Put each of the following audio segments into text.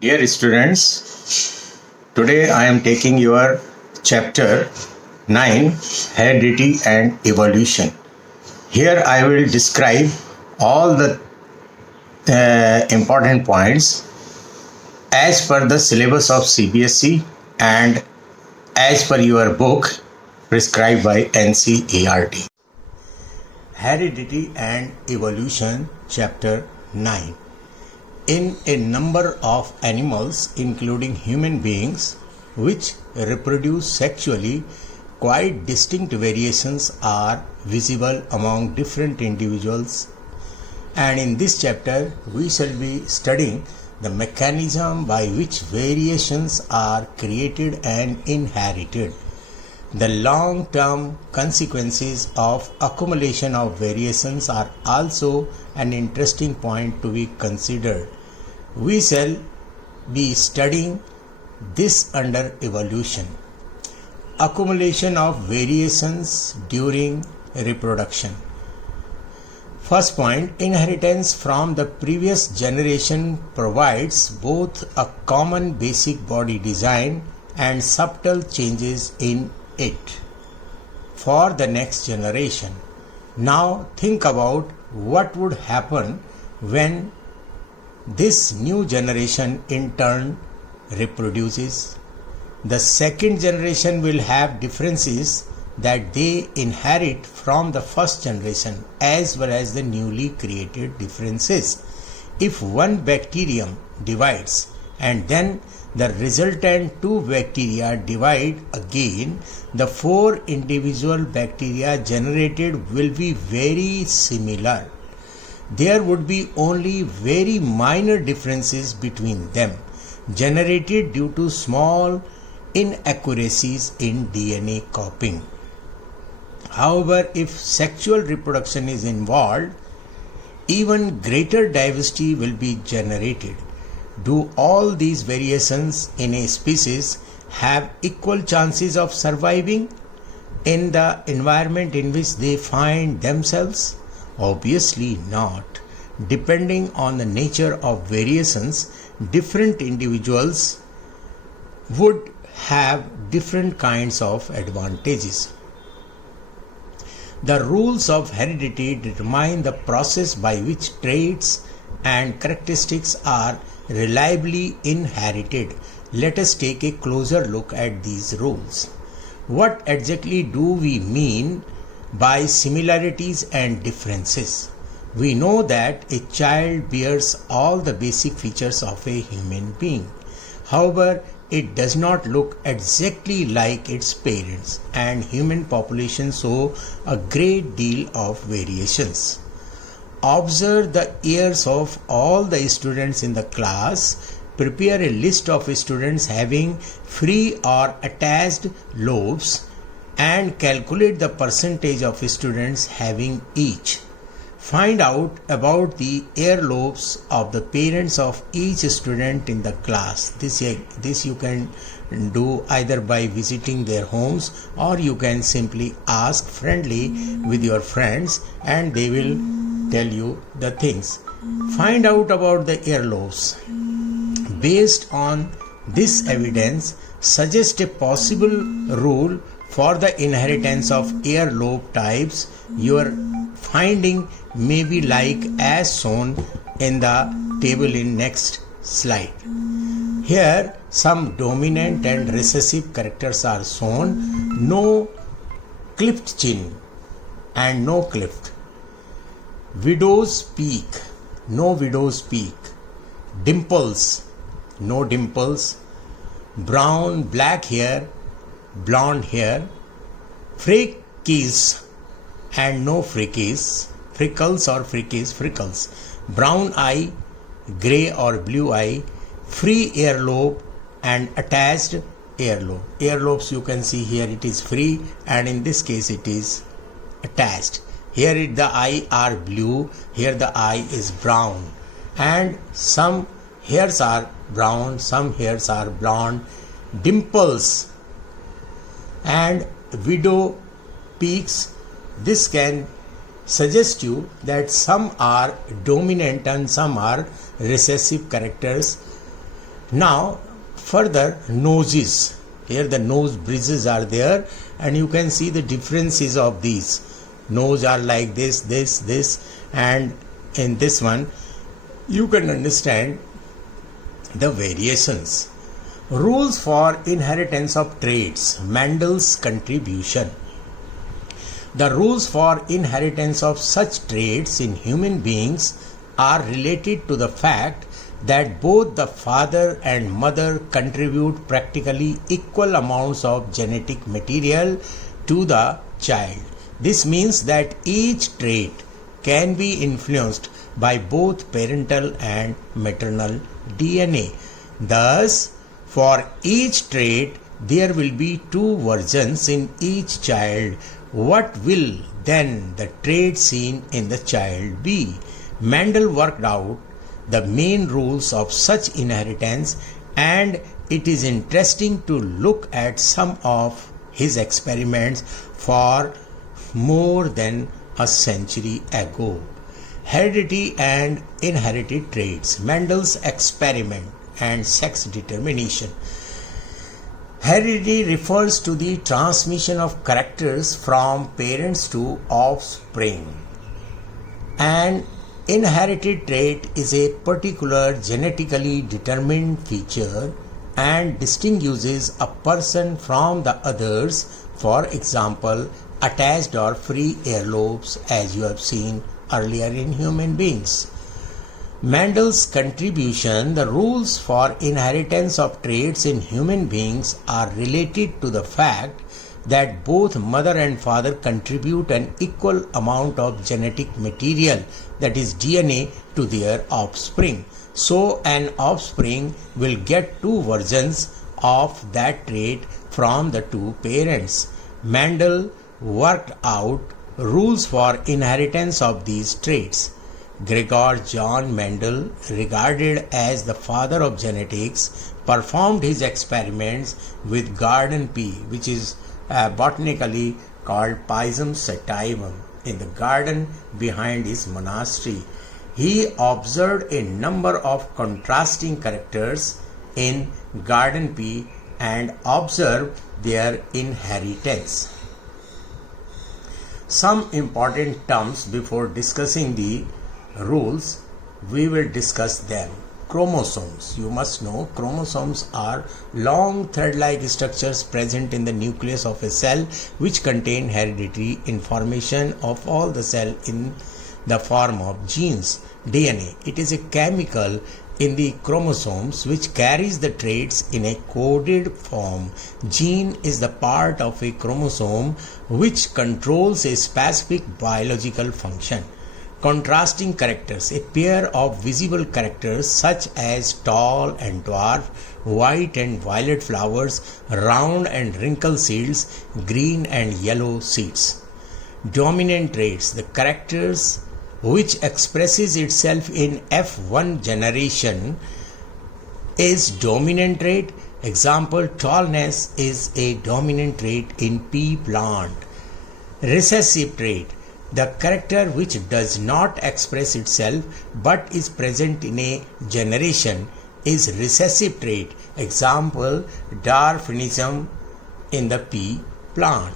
Dear students, today I am taking your chapter 9 Heredity and Evolution. Here I will describe all the important points as per the syllabus of CBSE and as per your book prescribed by NCERT. Heredity and Evolution, Chapter 9. In a number of animals, including human beings, which reproduce sexually, quite distinct variations are visible among different individuals. And in this chapter, we shall be studying the mechanism by which variations are created and inherited. The long-term consequences of accumulation of variations are also an interesting point to be considered. We shall be studying this under evolution. Accumulation of variations during reproduction. First point, inheritance from the previous generation provides both a common basic body design and subtle changes in it for the next generation. Now think about what would happen when this new generation in turn reproduces. The second generation will have differences that they inherit from the first generation as well as the newly created differences. If one bacterium divides and then the resultant two bacteria divide again, the four individual bacteria generated will be very similar. There would be only very minor differences between them, generated due to small inaccuracies in DNA copying. However, if sexual reproduction is involved, even greater diversity will be generated. Do all these variations in a species have equal chances of surviving in the environment in which they find themselves? Obviously not. Depending on the nature of variations, different individuals would have different kinds of advantages. The rules of heredity determine the process by which traits and characteristics are reliably inherited. Let us take a closer look at these rules. What exactly do we mean by similarities and differences? We know that a child bears all the basic features of a human being. However, it does not look exactly like its parents, and human populations show a great deal of variations. Observe the ears of all the students in the class. Prepare a list of students having free or attached lobes and calculate the percentage of students having each. Find out about the earlobes of the parents of each student in the class. This you can do either by visiting their homes, or you can simply ask friendly with your friends and they will tell you the things. Find out about the earlobes. Based on this evidence, suggest a possible rule for the inheritance of earlobe types. Your finding may be like as shown in the table in next slide. Here some dominant and recessive characters are shown. No cleft chin and no cleft. Widow's peak, no widow's peak. Dimples, no dimples. Brown, black hair, blonde hair. Freckles and no freckles. Freckles or freckles. Brown eye, grey or blue eye. Free earlobe and attached earlobe. Earlobes you can see here, it is free, and in this case it is attached. Here the eye are blue, here the eye is brown, and some hairs are brown, some hairs are blonde. Dimples and widow peaks, this can suggest you that some are dominant and some are recessive characters. Now, further, noses. Here the nose bridges are there, and you can see the differences of these. Nose are like this, and in this one, you can understand the variations. Rules for inheritance of traits. Mendel's contribution. The rules for inheritance of such traits in human beings are related to the fact that both the father and mother contribute practically equal amounts of genetic material to the child. This means that each trait can be influenced by both parental and maternal DNA. Thus, for each trait, there will be two versions in each child. What will then the trait seen in the child be? Mendel worked out the main rules of such inheritance, and it is interesting to look at some of his experiments for more than a century ago. Heredity and inherited traits. Mendel's experiment and sex determination. Heredity refers to the transmission of characters from parents to offspring. An inherited trait is a particular genetically determined feature and distinguishes a person from the others. For example, attached or free earlobes, as you have seen earlier in human beings. Mendel's contribution. The rules for inheritance of traits in human beings are related to the fact that both mother and father contribute an equal amount of genetic material, that is DNA, to their offspring. So an offspring will get two versions of that trait from the two parents. Mendel worked out rules for inheritance of these traits. Gregor John Mendel, regarded as the father of genetics, performed his experiments with garden pea, which is botanically called Pisum sativum, in the garden behind his monastery. He observed a number of contrasting characters in garden pea and observed their inheritance. Some important terms before discussing the rules, we will discuss them. Chromosomes. You must know chromosomes are long thread-like structures present in the nucleus of a cell which contain hereditary information of all the cell in the form of genes. DNA. It is a chemical in the chromosomes which carries the traits in a coded form. Gene is the part of a chromosome which controls a specific biological function. Contrasting characters. A pair of visible characters such as tall and dwarf, white and violet flowers, round and wrinkled seeds, green and yellow seeds. Dominant traits. The characters which expresses itself in F1 generation is dominant trait. Example, tallness is a dominant trait in pea plant. Recessive trait. The character which does not express itself but is present in a generation is recessive trait. Example, Darwinism in the pea plant.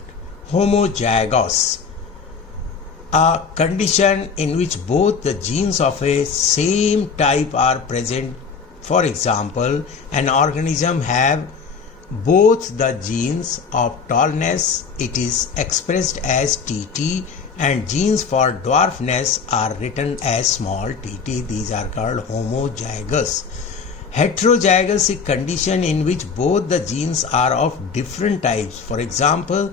Homozygous. A condition in which both the genes of a same type are present. For example, an organism have both the genes of tallness, it is expressed as TT, and genes for dwarfness are written as small tt. These are called homozygous. Heterozygous is a condition in which both the genes are of different types. For example,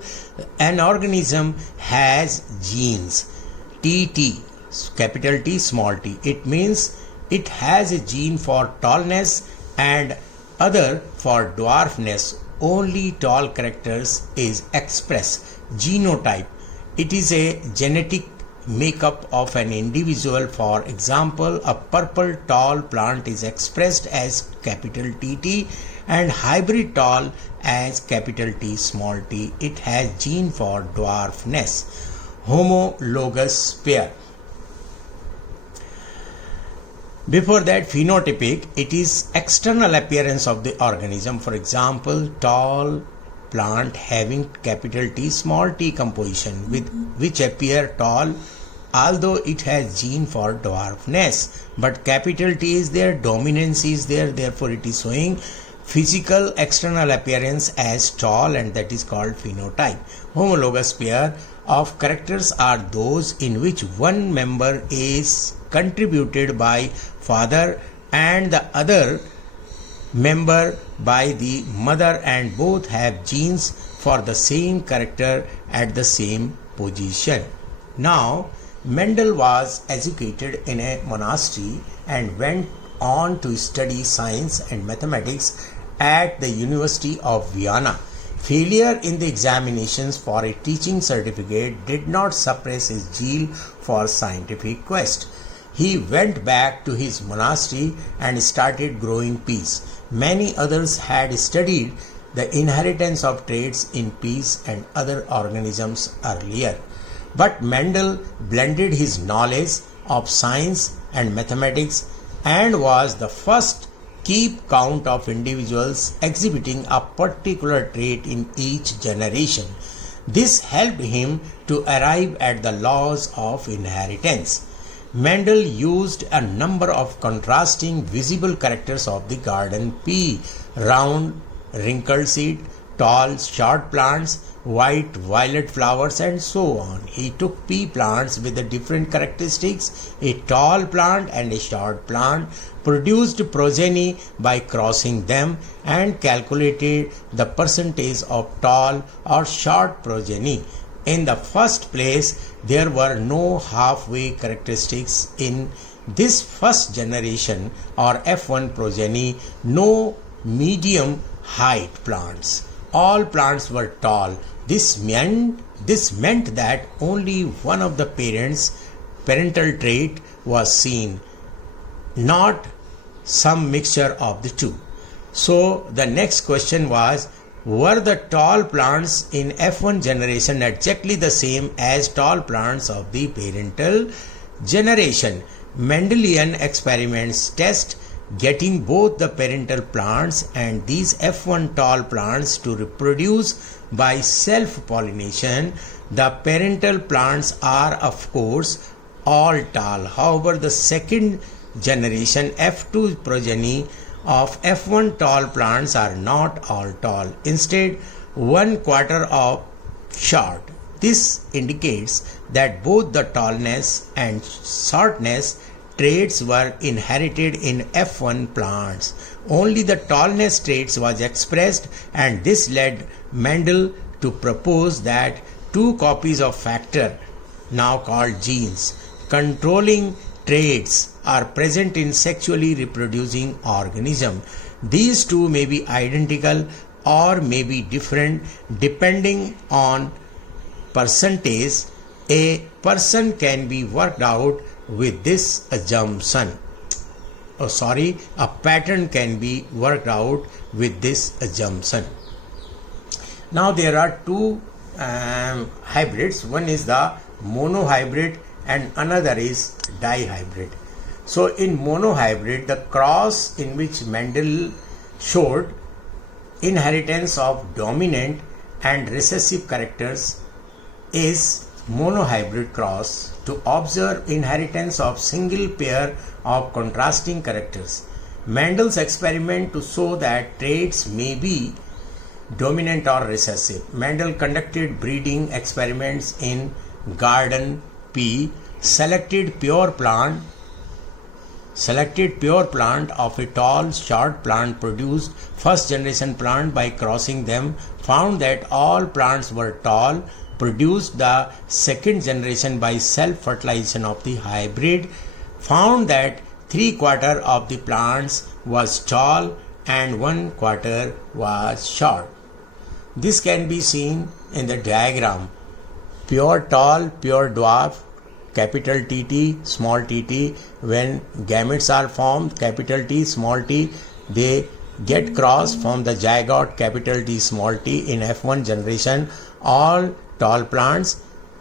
an organism has genes TT, capital T, small t. It means it has a gene for tallness and other for dwarfness. Only tall characters is expressed. Genotype. It is a genetic makeup of an individual. For example, a purple tall plant is expressed as capital TT and hybrid tall as capital T small t. It has gene for dwarfness. Homologous pair. Before that, phenotypic, it is external appearance of the organism. For example, tall plant having capital T small t composition with which appear tall although it has gene for dwarfness, but capital T is there, dominance is there, therefore it is showing physical external appearance as tall, and that is called phenotype. Homologous pair of characters are those in which one member is contributed by father and the other member by the mother, and both have genes for the same character at the same position. Now, Mendel was educated in a monastery and went on to study science and mathematics at the University of Vienna. Failure in the examinations for a teaching certificate did not suppress his zeal for scientific quest. He went back to his monastery and started growing peas. Many others had studied the inheritance of traits in peas and other organisms earlier. But Mendel blended his knowledge of science and mathematics and was the first keep count of individuals exhibiting a particular trait in each generation. This helped him to arrive at the laws of inheritance. Mendel used a number of contrasting visible characters of the garden pea: round, wrinkled seed, tall, short plants, white, violet flowers, and so on. He took pea plants with the different characteristics. A tall plant and a short plant produced progeny by crossing them, and calculated the percentage of tall or short progeny. In the first place, there were no halfway characteristics in this first generation or F1 progeny, no medium height plants. All plants were tall. This meant that only one of the parental trait was seen, not some mixture of the two. So the next question was, were the tall plants in F1 generation exactly the same as tall plants of the parental generation? Mendelian experiments test getting both the parental plants and these F1 tall plants to reproduce by self-pollination. The parental plants are of course all tall. However, the second generation F2 progeny of F1 tall plants are not all tall. Instead, 1/4 of short. This indicates that both the tallness and shortness traits were inherited in F1 plants. Only the tallness traits was expressed, and this led Mendel to propose that two copies of factor, now called genes, controlling traits are present in sexually reproducing organism. These two may be identical or may be different depending on percentage. A person can be worked out with this assumption. A pattern can be worked out with this assumption. Now there are two hybrids. One is the monohybrid and another is dihybrid. So in monohybrid, the cross in which Mendel showed inheritance of dominant and recessive characters is monohybrid cross. To observe inheritance of single pair of contrasting characters, Mendel's experiment to show that traits may be dominant or recessive. Mendel conducted breeding experiments in garden pea, selected pure plant of a tall short plant, produced first generation plant by crossing them, found that all plants were tall, produced the second generation by self-fertilization of the hybrid, found that 3/4 of the plants was tall and 1/4 was short. This can be seen in the diagram. Pure tall, pure dwarf, capital TT, small tt. When gametes are formed, capital T, small t, they get crossed from the zygote, capital T, small t, in F1 generation. All tall plants,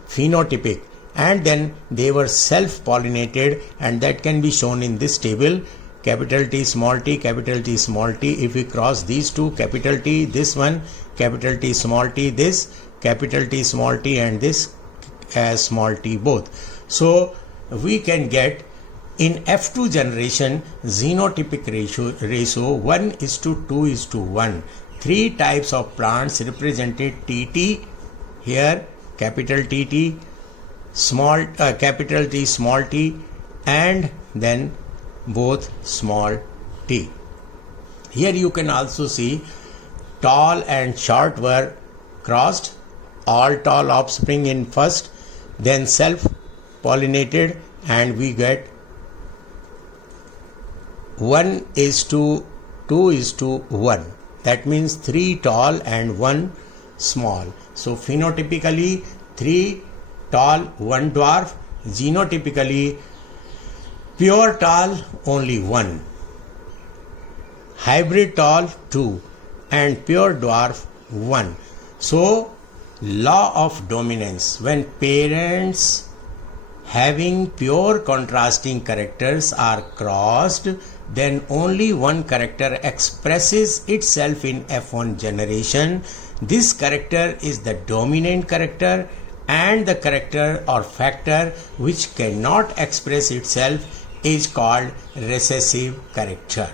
phenotypic, and then they were self-pollinated, and that can be shown in this table. Capital T, small t, capital T, small t. If we cross these two, capital T, this one, capital T, small t, this, capital T, small t, and this as small t both. So we can get in F2 generation xenotypic ratio 1:2:1. Three types of plants represented: TT, here capital TT, small capital T, small t, and then both small t. Here you can also see tall and short were crossed, all tall offspring in first, then self pollinated, and we get 1:2:1. That means 3 tall and 1 small. So phenotypically 3 tall, 1 dwarf. Genotypically pure tall only 1, hybrid tall 2, and pure dwarf 1. So law of dominance: when parents having pure contrasting characters are crossed, then only one character expresses itself in F1 generation. This character is the dominant character, and the character or factor which cannot express itself is called recessive character.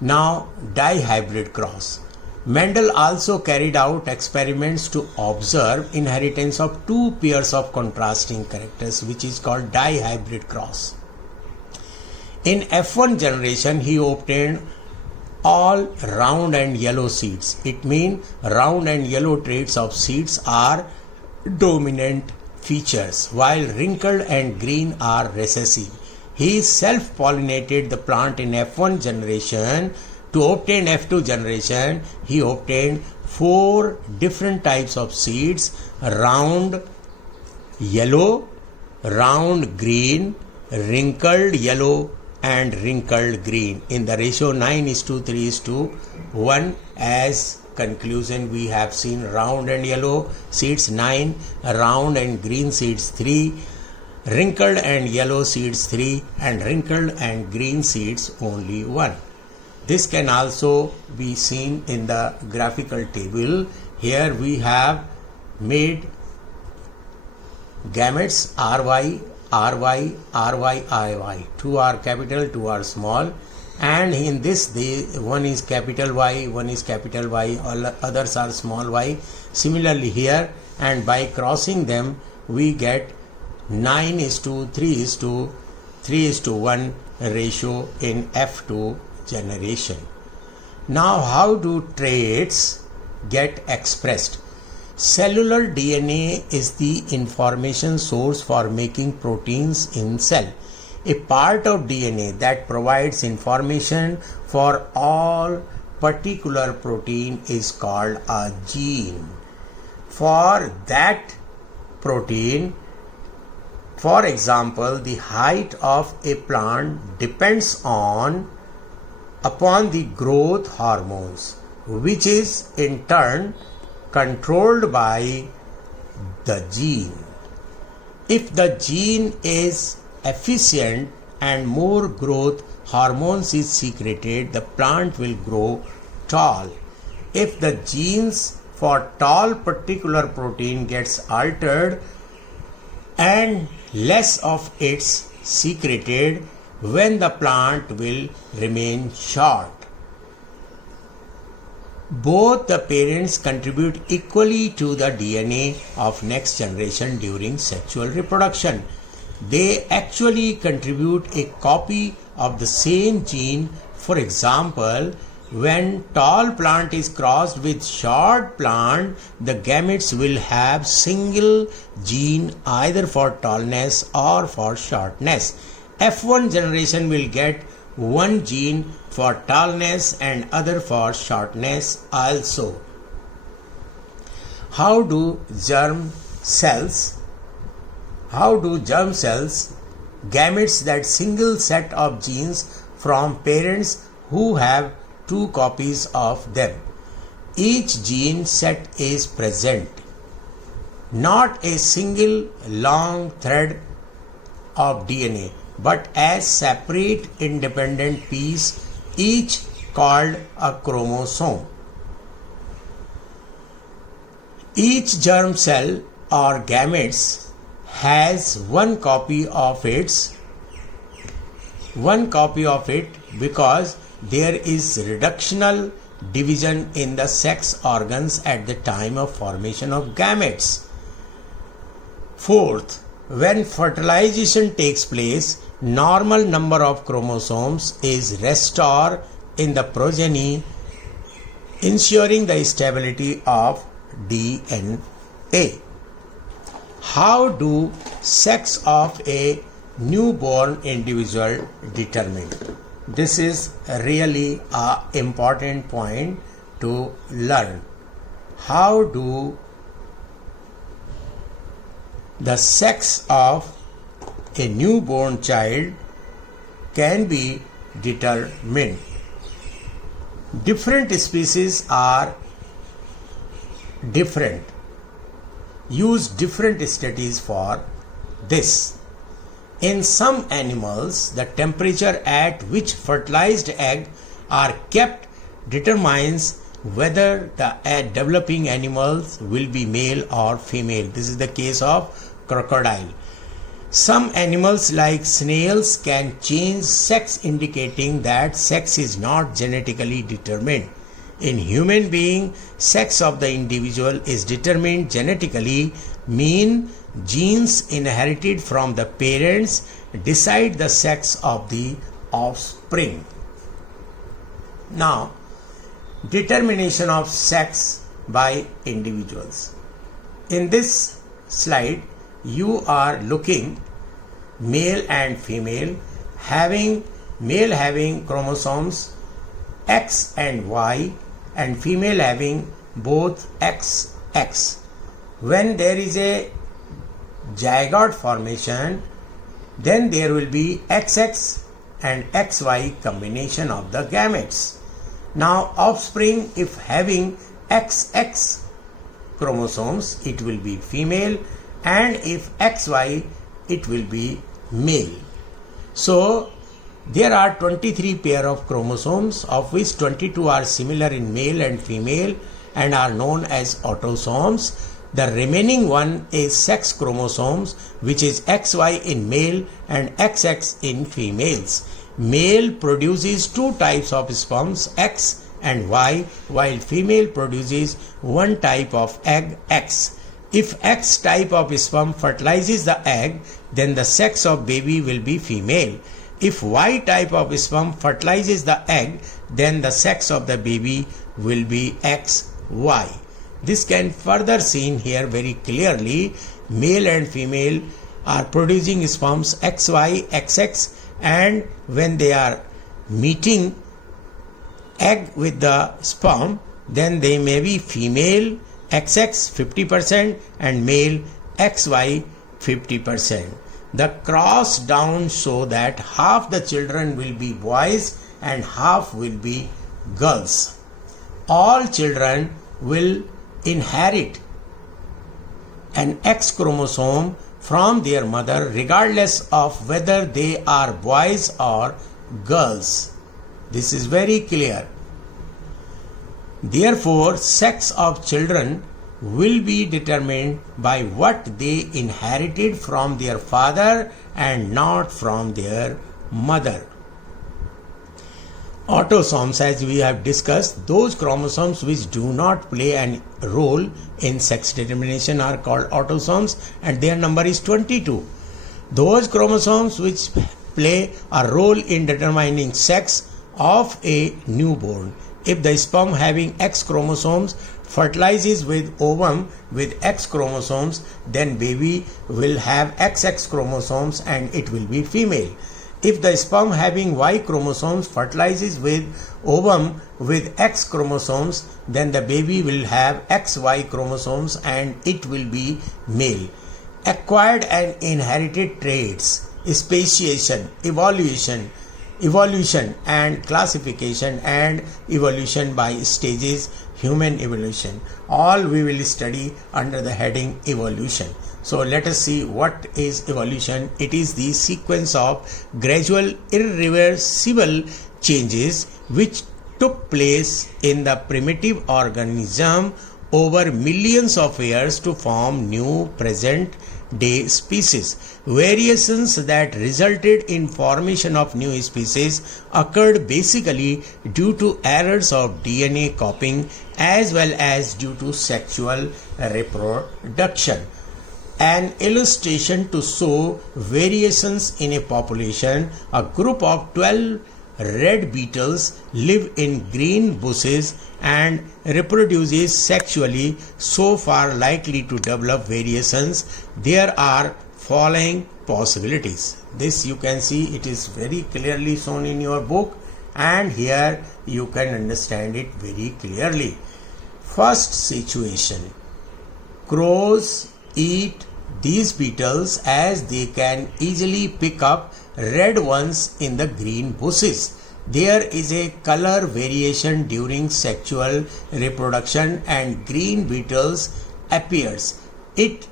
Now, dihybrid cross. Mendel also carried out experiments to observe inheritance of two pairs of contrasting characters, which is called dihybrid cross. In F1 generation, he obtained all round and yellow seeds. It means round and yellow traits of seeds are dominant features, while wrinkled and green are recessive. He self-pollinated the plant in F1 generation. To obtain F2 generation, he obtained 4 different types of seeds: round yellow, round green, wrinkled yellow, and wrinkled green in the ratio 9:3:1. As conclusion, we have seen round and yellow seeds 9, round and green seeds 3, wrinkled and yellow seeds 3, and wrinkled and green seeds only 1. This can also be seen in the graphical table. Here we have made gametes RY, RY, RY, RY. 2 are capital, 2 are small. And in this, one is capital Y, one is capital Y, all others are small y. Similarly here, and by crossing them, we get 9:3:1 ratio in F2 generation. Now, how do traits get expressed? Cellular DNA is the information source for making proteins in cell. A part of DNA that provides information for all particular protein is called a gene. For that protein, for example, the height of a plant depends upon the growth hormones, which is in turn controlled by the gene. If the gene is efficient and more growth hormones is secreted, the plant will grow tall. If the genes for tall particular protein gets altered and less of it's secreted, when the plant will remain short. Both the parents contribute equally to the DNA of next generation during sexual reproduction. They actually contribute a copy of the same gene. For example, when tall plant is crossed with short plant, the gametes will have single gene either for tallness or for shortness. F1 generation will get one gene for tallness and other for shortness also. How do germ cells, gametes, that single set of genes from parents who have two copies of them? Each gene set is present not a single long thread of DNA, but as separate independent piece, each called a chromosome. Each germ cell or gametes has one copy of it because there is reductional division in the sex organs at the time of formation of gametes. Fourth, when fertilization takes place, normal number of chromosomes is restored in the progeny, ensuring the stability of DNA. How do sex of a newborn individual determined? This is really an important point to learn. How do the sex of a newborn child can be determined? Different species are different. Use different studies for this. In some animals, the temperature at which fertilized eggs are kept determines whether the developing animals will be male or female. This is the case of crocodile. Some animals like snails can change sex, indicating that sex is not genetically determined. In human being, sex of the individual is determined genetically, mean genes inherited from the parents decide the sex of the offspring. Now, determination of sex by individuals. In this slide, you are looking male and female male having chromosomes X and Y and female having both XX. When there is a zygote formation, then there will be XX and XY combination of the gametes. Now offspring, if having XX chromosomes, it will be female, and if XY, it will be male. So there are 23 pair of chromosomes, of which 22 are similar in male and female and are known as autosomes. The remaining one is sex chromosomes, which is XY in male and XX in females. Male produces two types of sperms, X and Y, while female produces one type of egg, X. If X type of sperm fertilizes the egg, then the sex of baby will be female. If Y type of sperm fertilizes the egg, then the sex of the baby will be XY. This can further seen here very clearly. Male and female are producing sperms XY, XX, and when they are meeting egg with the sperm, then they may be female XX 50% and male XY 50%. The cross down show that half the children will be boys and half will be girls. All children will inherit an X chromosome from their mother regardless of whether they are boys or girls. This is very clear. Therefore, sex of children will be determined by what they inherited from their father and not from their mother. Autosomes, as we have discussed, those chromosomes which do not play a role in sex determination are called autosomes, and their number is 22. Those chromosomes which play a role in determining sex of a newborn. If the sperm having X chromosomes fertilizes with ovum with X chromosomes, then baby will have XX chromosomes and it will be female. If the sperm having Y chromosomes fertilizes with ovum with X chromosomes, then the baby will have XY chromosomes and it will be male. Acquired and inherited traits, speciation, evolution, evolution and classification and evolution by stages, human evolution. All we will study under the heading evolution. So let us see what is evolution. It is the sequence of gradual irreversible changes which took place in the primitive organism over millions of years to form new present day species. Variations that resulted in formation of new species occurred basically due to errors of DNA copying as well as due to sexual reproduction. An illustration to show variations in a population: a group of 12 red beetles live in green bushes and reproduces sexually, so far likely to develop variations. There are following possibilities. This you can see, it is very clearly shown in your book, and here you can understand it very clearly. First situation: crows eat these beetles as they can easily pick up red ones in the green bushes. There is a color variation during sexual reproduction and green beetles appears. It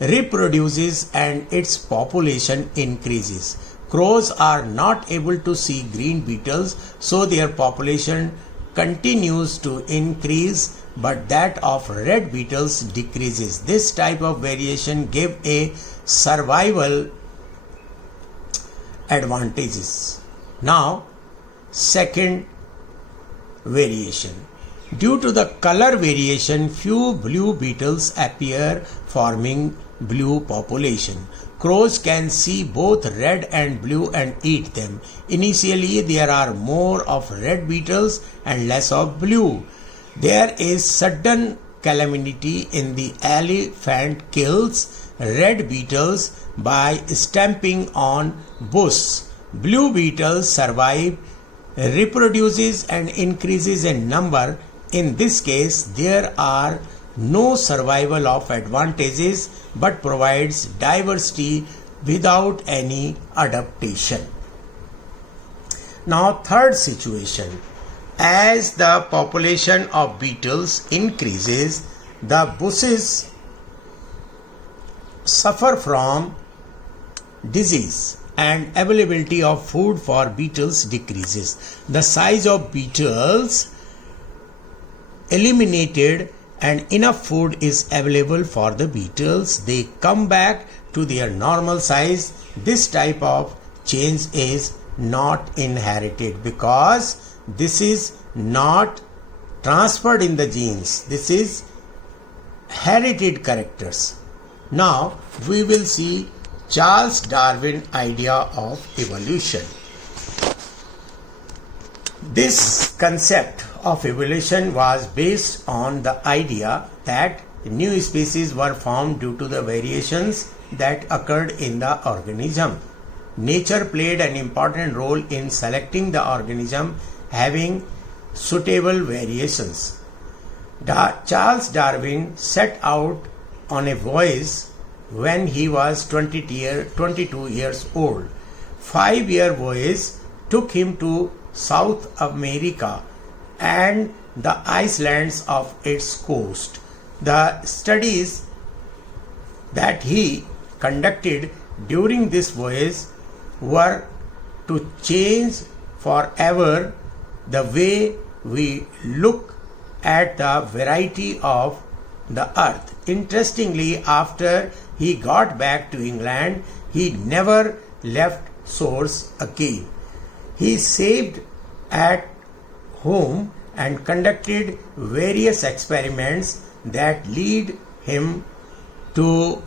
reproduces and its population increases. Crows are not able to see green beetles, so their population continues to increase, but that of red beetles decreases. This type of variation gives a survival advantages. Now, second variation. Due to the color variation, few blue beetles appear, forming blue population. Crows can see both red and blue and eat them. Initially, there are more of red beetles and less of blue. There is sudden calamity in the elephant kills red beetles by stamping on bush. Blue beetles survive, reproduces and increases in number. In this case, there are no survival of advantages but provides diversity without any adaptation. Now, third situation. As the population of beetles increases, the bushes suffer from disease and availability of food for beetles decreases. The size of beetles eliminated and enough food is available for the beetles. They come back to their normal size. This type of change is not inherited because this is not transferred in the genes. This is herited characters. Now we will see Charles Darwin idea of evolution. This concept of evolution was based on the idea that new species were formed due to the variations that occurred in the organism. Nature played an important role in selecting the organism having suitable variations. Charles Darwin set out on a voyage when he was 22 years old. 5-year voyage took him to South America and the islands of its coast. The studies that he conducted during this voyage were to change forever the way we look at the variety of the earth. Interestingly, after he got back to England, he never left shores again. He saved at home and conducted various experiments that lead him to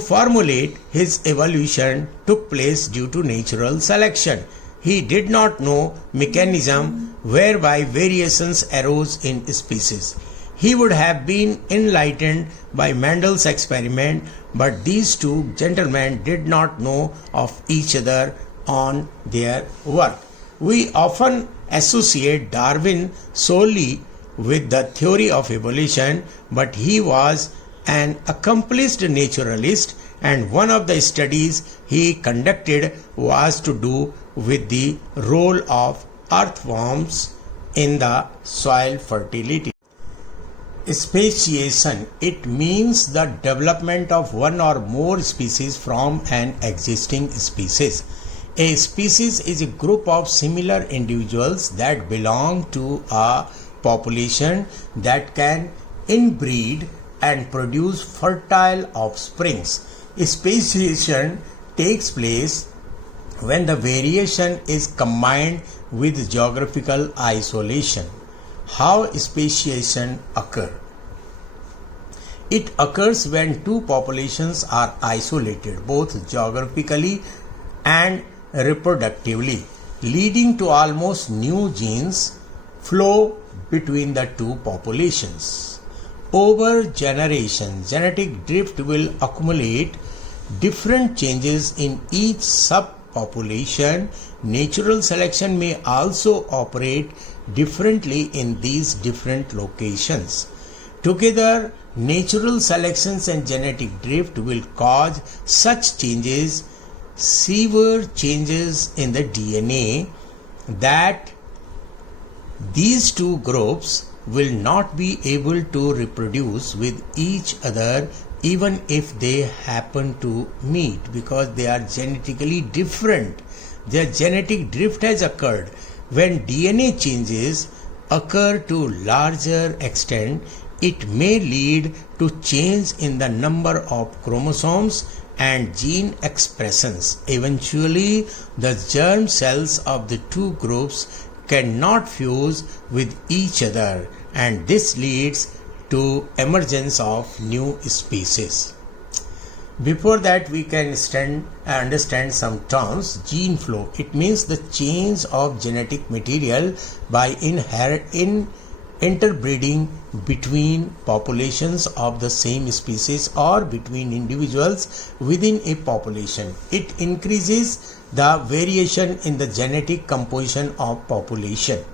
formulate his evolution took place due to natural selection. He did not know mechanism whereby variations arose in species. He would have been enlightened by Mendel's experiment, but these two gentlemen did not know of each other on their work. We often associate Darwin solely with the theory of evolution, but he was an accomplished naturalist and one of the studies he conducted was to do with the role of earthworms in the soil fertility. Speciation, it means the development of one or more species from an existing species. A species is a group of similar individuals that belong to a population that can inbreed and produce fertile offsprings. Speciation takes place when the variation is combined with geographical isolation. How speciation occur? It occurs when two populations are isolated both geographically and reproductively, leading to almost new genes flow between the two populations. Over generations, genetic drift will accumulate different changes in each subpopulation. Natural selection may also operate differently in these different locations. Together, natural selections and genetic drift will cause such changes, severe changes in the DNA, that these two groups will not be able to reproduce with each other even if they happen to meet, because they are genetically different. Their genetic drift has occurred. When DNA changes occur to larger extent, it may lead to change in the number of chromosomes and gene expressions. Eventually, the germ cells of the two groups cannot fuse with each other, and this leads to emergence of new species. Before that, we can understand some terms. Gene flow, it means the change of genetic material by interbreeding between populations of the same species or between individuals within a population. It increases the variation in the genetic composition of population.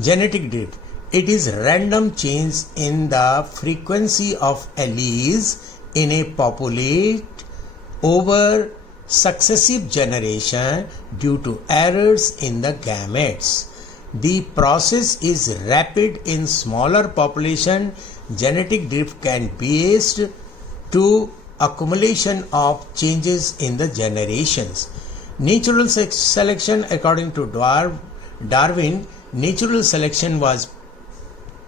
Genetic drift, it is random change in the frequency of alleles in a populate over successive generation due to errors in the gametes. The process is rapid in smaller population. Genetic drift can be based to accumulation of changes in the generations. Natural selection, according to Darwin, natural selection was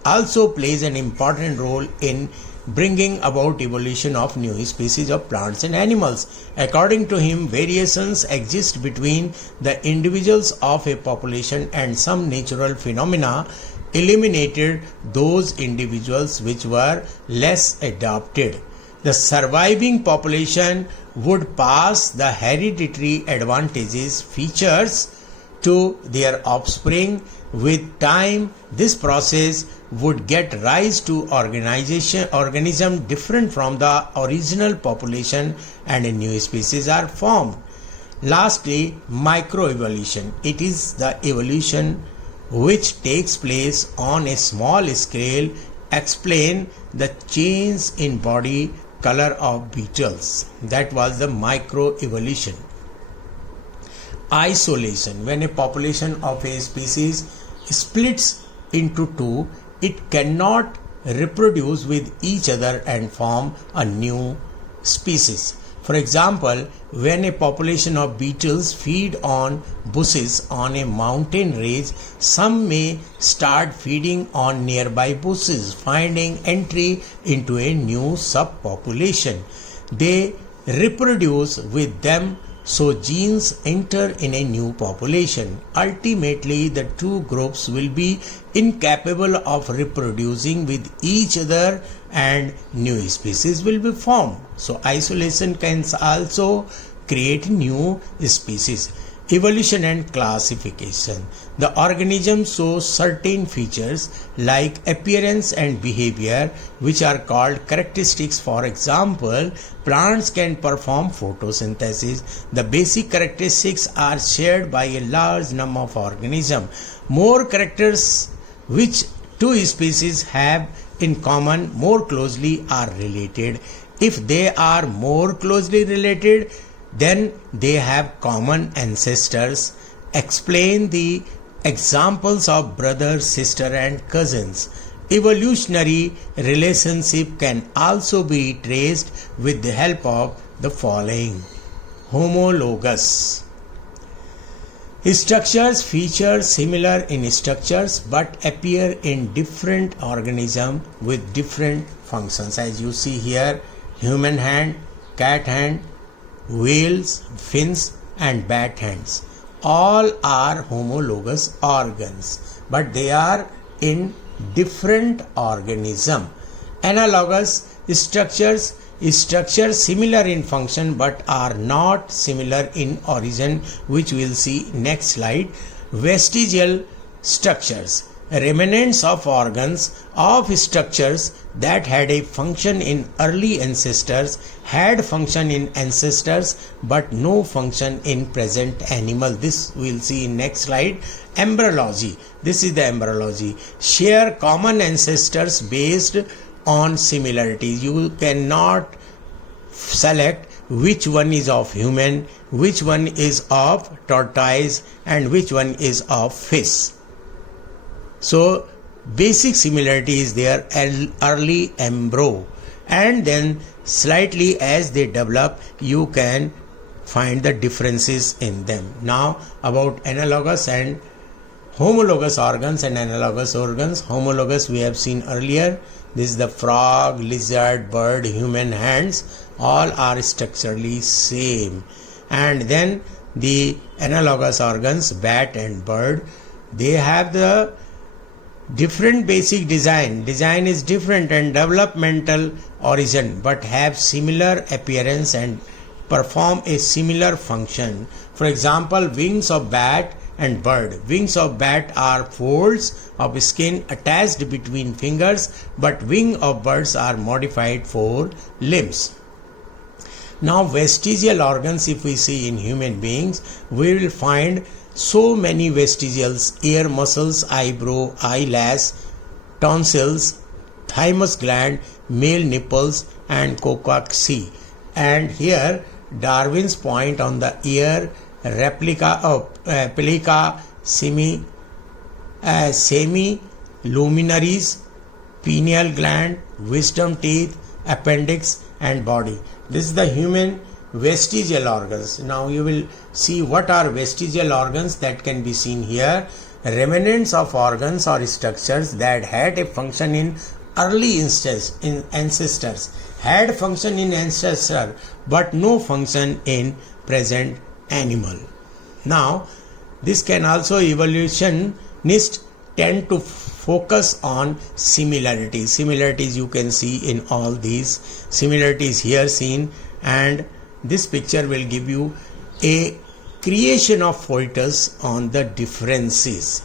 also plays an important role in bringing about evolution of new species of plants and animals. According to him, variations exist between the individuals of a population, and some natural phenomena eliminated those individuals which were less adapted. The surviving population would pass the hereditary advantages features to their offspring. With time, this process would get rise to organism different from the original population, and a new species are formed. Lastly, microevolution. It is the evolution which takes place on a small scale. Explain the change in body color of beetles. That was the microevolution. Isolation. When a population of a species splits into two, it cannot reproduce with each other and form a new species. For example, when a population of beetles feed on bushes on a mountain range, some may start feeding on nearby bushes, finding entry into a new subpopulation. They reproduce with them, so genes enter in a new population. Ultimately, the two groups will be incapable of reproducing with each other and new species will be formed. So isolation can also create new species. Evolution and classification. The organism shows certain features like appearance and behavior which are called characteristics. For example, plants can perform photosynthesis. The basic characteristics are shared by a large number of organisms. More characters which two species have in common more closely are related. If they are more closely related, then they have common ancestors. Explain the examples of brother, sister and cousins. Evolutionary relationship can also be traced with the help of the following. Homologous. Structures feature similar in structures but appear in different organisms with different functions. As you see here, human hand, cat hand, whales, fins and bat hands. All are homologous organs, but they are in different organism. Analogous structures similar in function but are not similar in origin, which we'll see next slide. Vestigial structures, remnants of organs of structures that had a function in early ancestors, had function in ancestors but no function in present animal. This we'll see in next slide. Embryology, this is the embryology, share common ancestors based on similarities. You cannot select which one is of human, which one is of tortoise and which one is of fish. So basic similarity is there, early embryo, and then slightly as they develop you can find the differences in them. Now about analogous and homologous organs and analogous organs. Homologous we have seen earlier. This is the frog, lizard, bird, human hands. All are structurally same. And then the analogous organs, bat and bird, they have the different basic design. Design is different and developmental origin, but have similar appearance and perform a similar function. For example, wings of bat and bird. Wings of bat are folds of skin attached between fingers, but wing of birds are modified for limbs. Now vestigial organs, if we see in human beings, we will find so many vestigials: ear muscles, eyebrow, eyelash, tonsils, thymus gland, male nipples and coccyx. And here Darwin's point on the ear, replica of plica semi-luminaries, pineal gland, wisdom teeth, appendix and body. This is the human vestigial organs. Now you will see what are vestigial organs that can be seen here. Remnants of organs or structures that had a function in early ancestors, had function in ancestor but no function in present animal. Now this can also evolutionists tend to focus on similarities. Similarities you can see in all these similarities here seen, and this picture will give you a creation of focus on the differences.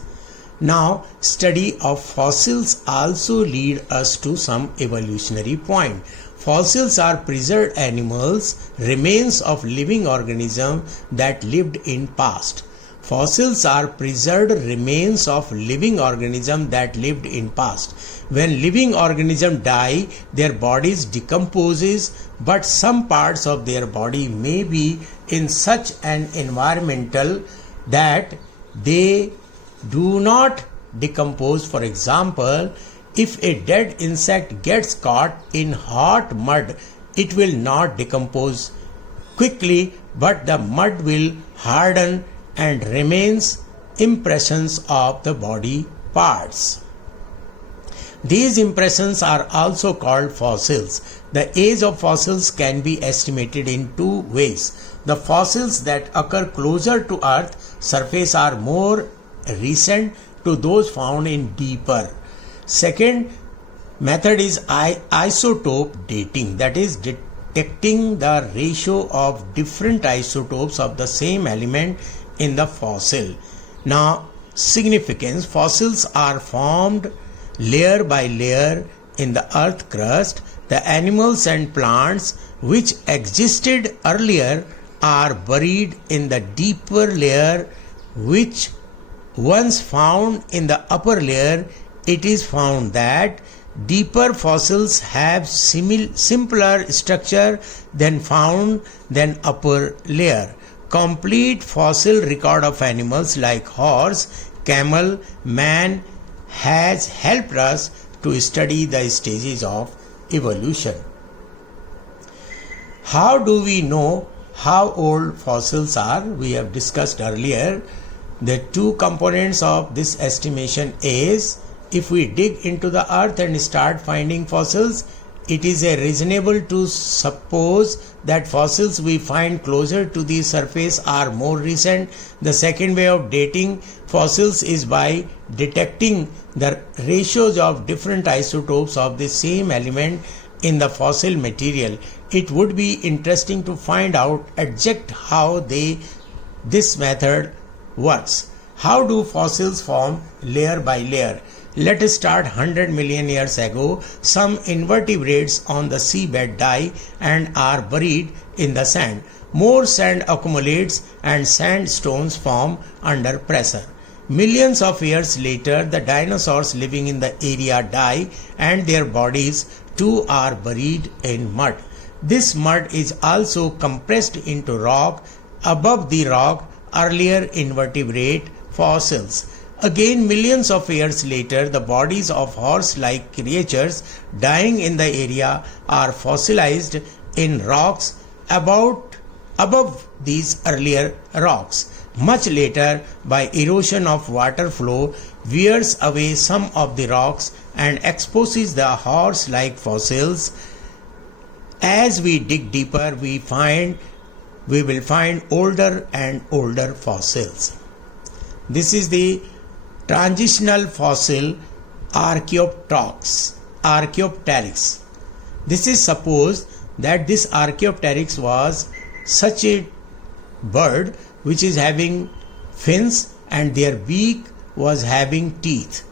Now study of fossils also lead us to some evolutionary point. Fossils are preserved animals, remains of living organisms that lived in past. Fossils are preserved remains of living organisms that lived in past. When living organisms die, their bodies decomposes, but some parts of their body may be in such an environmental that they do not decompose. For example, if a dead insect gets caught in hot mud, it will not decompose quickly, but the mud will harden and remains impressions of the body parts. These impressions are also called fossils. The age of fossils can be estimated in two ways. The fossils that occur closer to Earth surface are more recent to those found in deeper. Second method is isotope dating, that is detecting the ratio of different isotopes of the same element in the fossil. Now significance: fossils are formed layer by layer in the earth crust. The animals and plants which existed earlier are buried in the deeper layer, which once found in the upper layer. It is found that Deeper fossils have simpler structure than upper layer. Complete fossil record of animals like horse, camel, man has helped us to study the stages of evolution. How do we know how old fossils are? We have discussed earlier. The two components of this estimation is, if we dig into the earth and start finding fossils, it is reasonable to suppose that fossils we find closer to the surface are more recent. The second way of dating fossils is by detecting the ratios of different isotopes of the same element in the fossil material. It would be interesting to find out exact how this method works. How do fossils form layer by layer? Let us start 100 million years ago. Some invertebrates on the seabed die and are buried in the sand. More sand accumulates and sandstones form under pressure. Millions of years later, the dinosaurs living in the area die and their bodies too are buried in mud. This mud is also compressed into rock. Above the rock, earlier invertebrate fossils. Again, millions of years later, the bodies of horse-like creatures dying in the area are fossilized in rocks above these earlier rocks. Much later, by erosion of water flow, wears away some of the rocks and exposes the horse-like fossils. As we dig deeper, we will find older and older fossils. This is the transitional fossil Archaeopteryx. This is supposed that this Archaeopteryx was such a bird which is having fins and their beak was having teeth.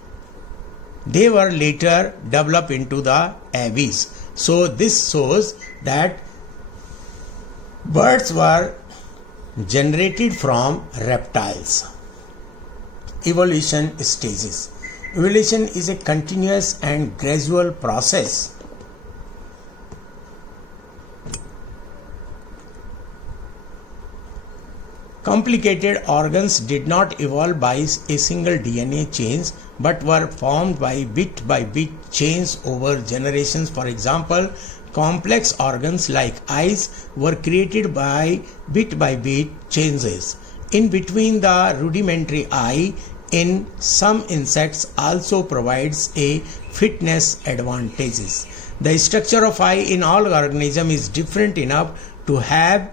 They were later developed into the aves. So this shows that birds were generated from reptiles. Evolution stages. Evolution is a continuous and gradual process. Complicated organs did not evolve by a single DNA change but were formed by bit change over generations. For example, complex organs like eyes were created by bit changes. In between, the rudimentary eye in some insects also provides a fitness advantages. The structure of eye in all organisms is different enough to have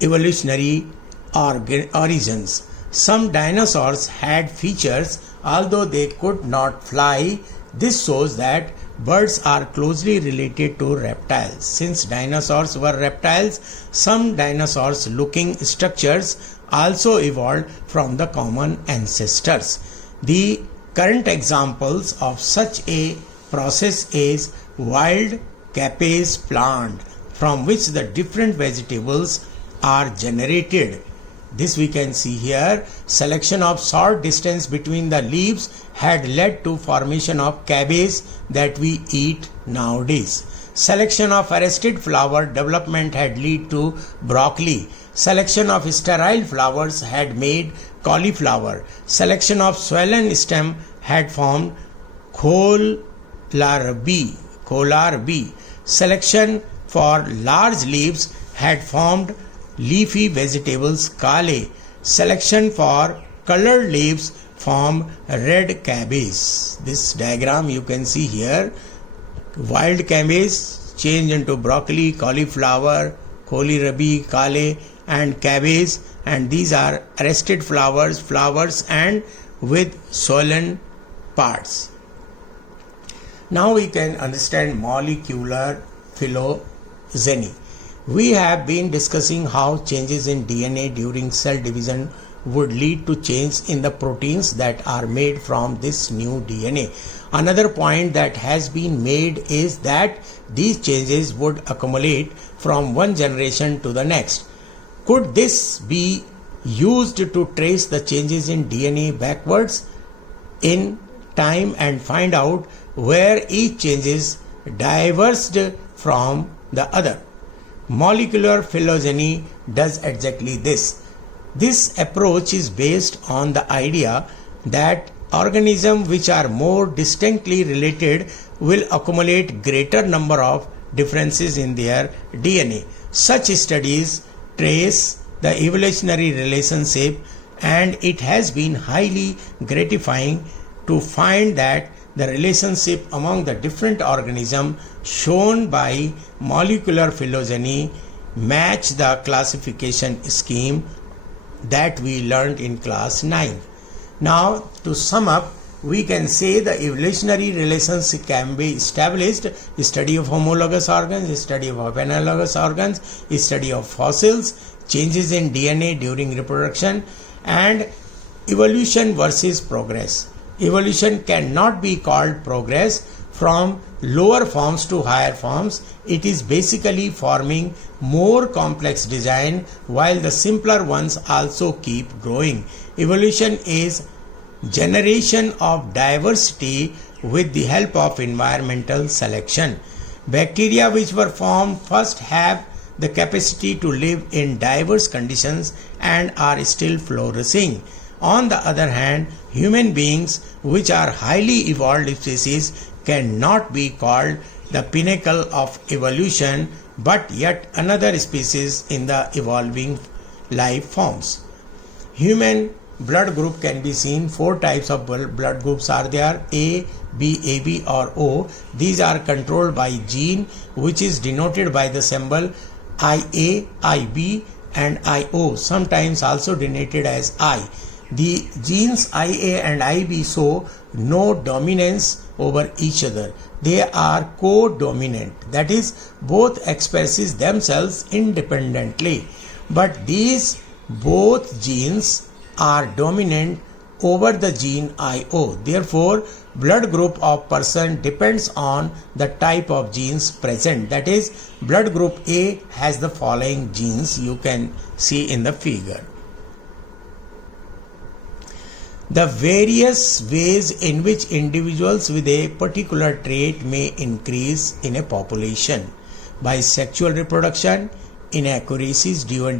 evolutionary origins. Some dinosaurs had features although they could not fly. This shows that birds are closely related to reptiles. Since dinosaurs were reptiles, some dinosaurs looking structures also evolved from the common ancestors. The current examples of such a process is wild cabbage plant, from which the different vegetables are generated. This we can see here. Selection of short distance between the leaves had led to formation of cabbage that we eat nowadays. Selection of arrested flower development had led to broccoli. Selection of sterile flowers had made cauliflower. Selection of swollen stem had formed kohlrabi. Selection for large leaves had formed leafy vegetables kale. Selection for colored leaves formed red cabbage. This diagram you can see here. Wild cabbage change into broccoli, cauliflower, kohlrabi, kale and cabbage, and these are arrested flowers and with swollen parts. Now we can understand molecular phylogeny. We have been discussing how changes in DNA during cell division would lead to change in the proteins that are made from this new DNA. Another point that has been made is that these changes would accumulate from one generation to the next. Could this be used to trace the changes in DNA backwards in time and find out where each change is diverged from the other. Molecular phylogeny does exactly this. This approach is based on the idea that organisms which are more distinctly related will accumulate greater number of differences in their DNA. Such studies trace the evolutionary relationship, and it has been highly gratifying to find that the relationship among the different organisms shown by molecular phylogeny match the classification scheme that we learned in class 9. Now, to sum up, we can say the evolutionary relationship can be established: study of homologous organs, study of analogous organs, study of fossils, changes in DNA during reproduction, and evolution versus progress. Evolution cannot be called progress from lower forms to higher forms. It is basically forming more complex design while the simpler ones also keep growing. Evolution is generation of diversity with the help of environmental selection. Bacteria which were formed first have the capacity to live in diverse conditions and are still flourishing. On the other hand, human beings, which are highly evolved species, cannot be called the pinnacle of evolution, but yet another species in the evolving life forms. Human blood group can be seen. 4 types of blood groups are there: A, B, AB or O. These are controlled by gene, which is denoted by the symbol IA, IB and IO, sometimes also denoted as I. The genes IA and IB show no dominance over each other. They are co-dominant, that is, both expresses themselves independently. But these both genes are dominant over the gene IO. Therefore, blood group of person depends on the type of genes present. That is, blood group A has the following genes you can see in the figure. The various ways in which individuals with a particular trait may increase in a population: by sexual reproduction, inaccuracies due to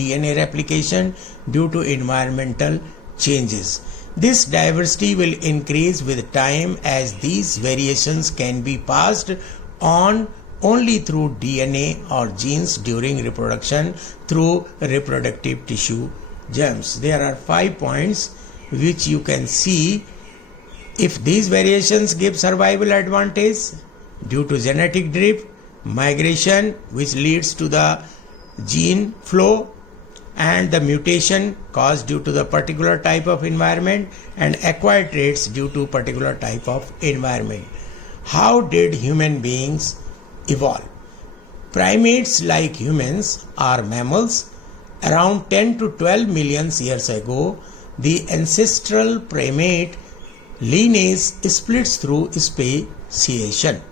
DNA replication due to environmental changes. This diversity will increase with time, as these variations can be passed on only through DNA or genes during reproduction through reproductive tissue germs. There are 5 points which you can see. If these variations give survival advantage due to genetic drift, migration which leads to the gene flow, and the mutation caused due to the particular type of environment, and acquired traits due to particular type of environment. How did human beings evolve? Primates like humans are mammals. Around 10 to 12 million years ago, the ancestral primate lineage splits through speciation.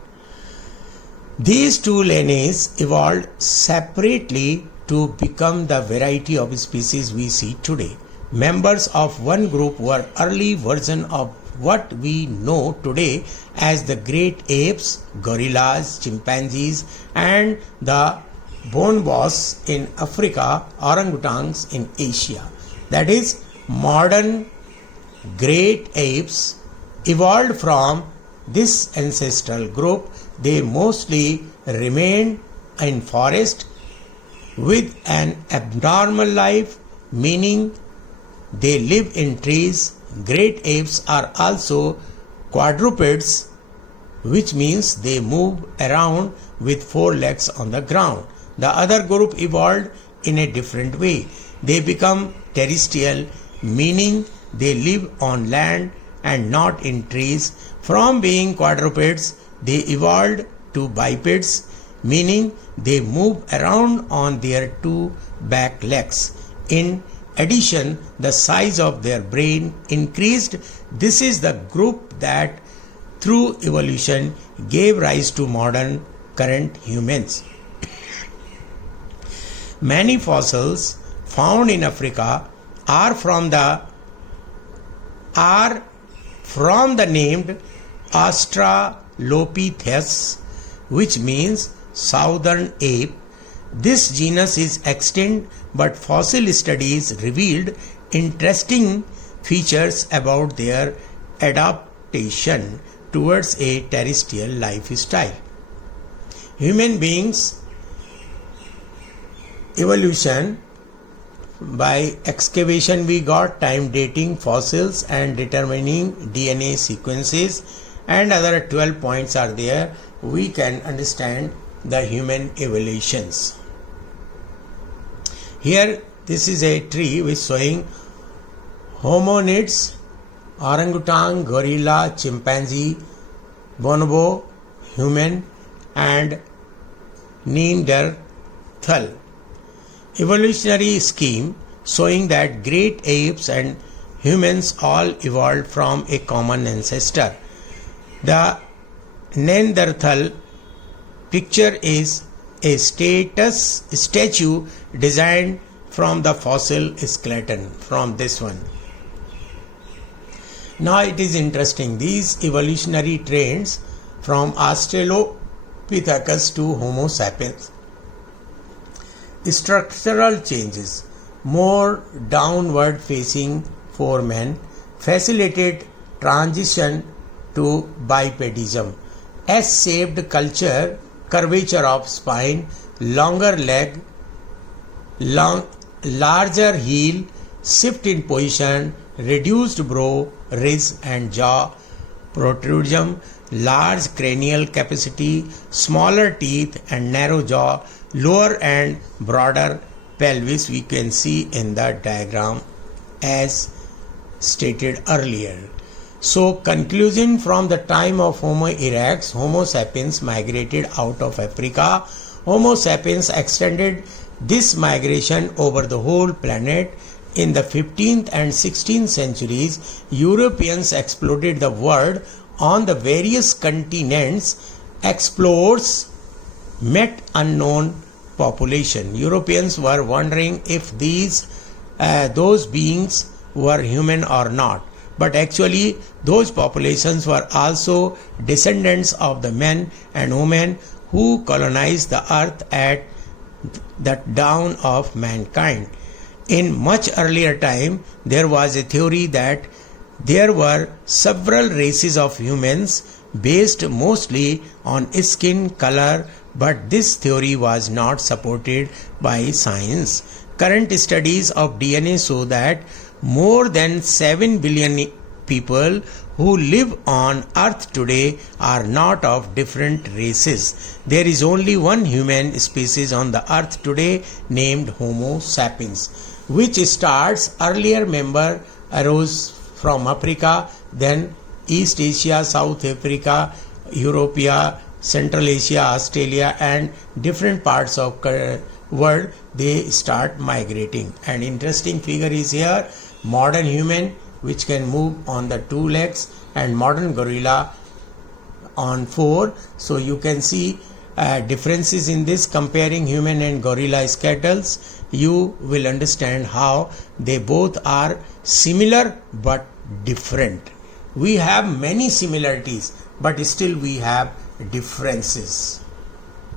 These two lineages evolved separately to become the variety of species we see today. Members of one group were early version of what we know today as the great apes, gorillas, chimpanzees, and the bonobos in Africa, orangutans in Asia. That is, modern great apes evolved from this ancestral group. They mostly remained in forest with an abnormal life, meaning they live in trees. Great apes are also quadrupeds, which means they move around with 4 legs on the ground. The other group evolved in a different way. They become terrestrial, meaning they live on land and not in trees. From being quadrupeds, they evolved to bipeds, meaning they move around on their 2 back legs. In addition, the size of their brain increased. This is the group that through evolution gave rise to modern current humans. Many fossils found in Africa are from the named Australopithecus, which means southern ape. This genus is extinct, but fossil studies revealed interesting features about their adaptation towards a terrestrial lifestyle. Human beings' evolution by excavation, we got time dating fossils and determining DNA sequences, and other 12 points are there. We can understand the human evolutions. Here this is a tree which is showing hominids, orangutan, gorilla, chimpanzee, bonobo, human and Neanderthal. Evolutionary scheme showing that great apes and humans all evolved from a common ancestor. The Neanderthal picture is a statue designed from the fossil skeleton, from this one. Now it is interesting, these evolutionary trends from Australopithecus to Homo sapiens. Structural changes, more downward facing foremen facilitated transition to bipedism. S-shaped curvature of spine, longer leg, larger heel, shift in position, reduced brow, ridge and jaw protrusion, large cranial capacity, smaller teeth and narrow jaw, lower and broader pelvis, we can see in the diagram as stated earlier. So conclusion, from the time of Homo erectus, Homo sapiens migrated out of Africa. Homo sapiens extended this migration over the whole planet. In the 15th and 16th centuries, Europeans explored the world on the various continents. Explorers met unknown population. Europeans were wondering if those beings were human or not. But actually those populations were also descendants of the men and women who colonized the earth at the dawn of mankind. In much earlier time, there was a theory that there were several races of humans based mostly on skin color, but this theory was not supported by science. Current studies of DNA show that more than 7 billion people who live on earth today are not of different races. There is only one human species on the earth today named Homo sapiens, which starts earlier member arose from Africa, then East Asia, South Africa, Europea, Central Asia, Australia and different parts of world, they start migrating. And interesting figure is here, modern human which can move on the 2 legs and modern gorilla on 4. So you can see differences in this. Comparing human and gorilla skeletons, you will understand how they both are similar but different. We have many similarities, but still we have differences.